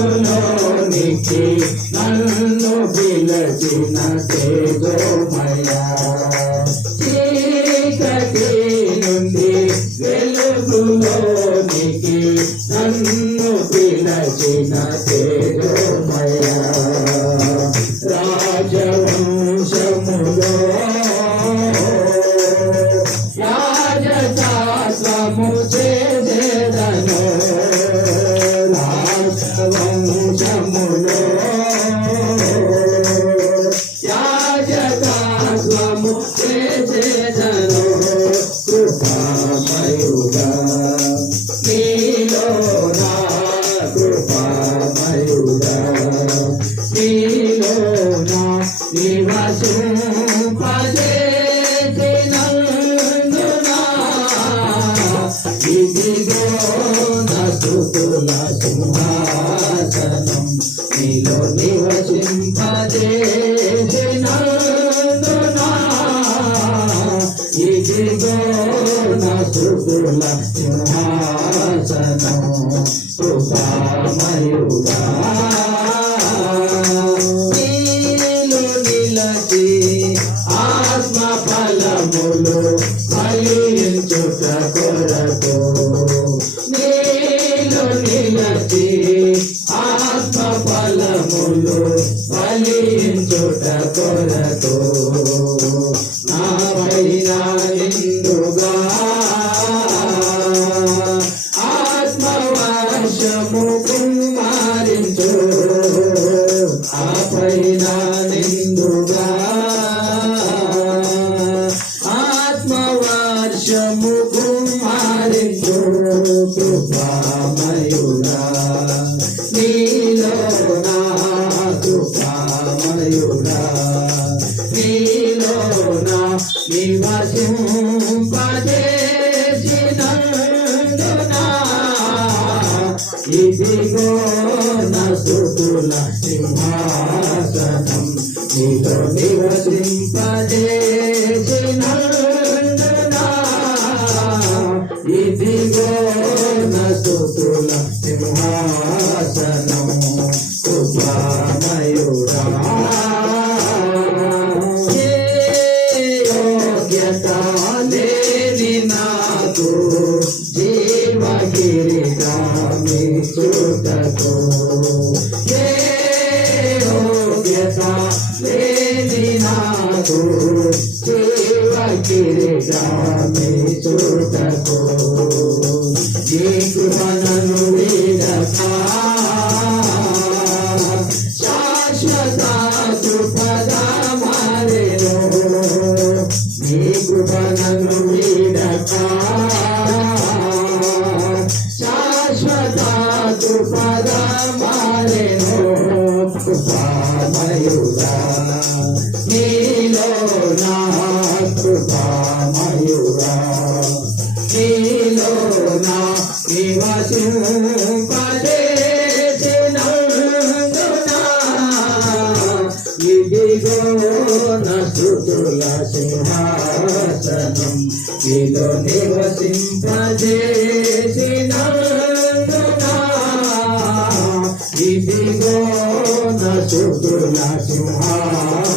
వెలుగులోనికి నన్ను పిలచిన తేజోమయా చీకటి నుండి వెలుగులోనికి నన్ను పిలచిన తేజోమయా రాజశాస్త్రము చేసేదను కృపామయుగా నీలో నా ఆత్మ ఫలములు ఫలించుట కొరకు నీలో నిలచి ఆత్మ ఫలములు ఫలించుట కొరకు ఇదిగో నా సింహాసనం నీతో నివసింపజే నా సింహాసనము సింహాసనం కృపామయుడా ఏ యోగ్యత లేని నాకు జీవ కిరీటమి యోగ్యత లేని నాకు నీలో నా కృపా మయూరా నా సింహాసనం ఇదో నివసింపజేసినందునా ఇదిగో నా స్తుతుల సింహాసనం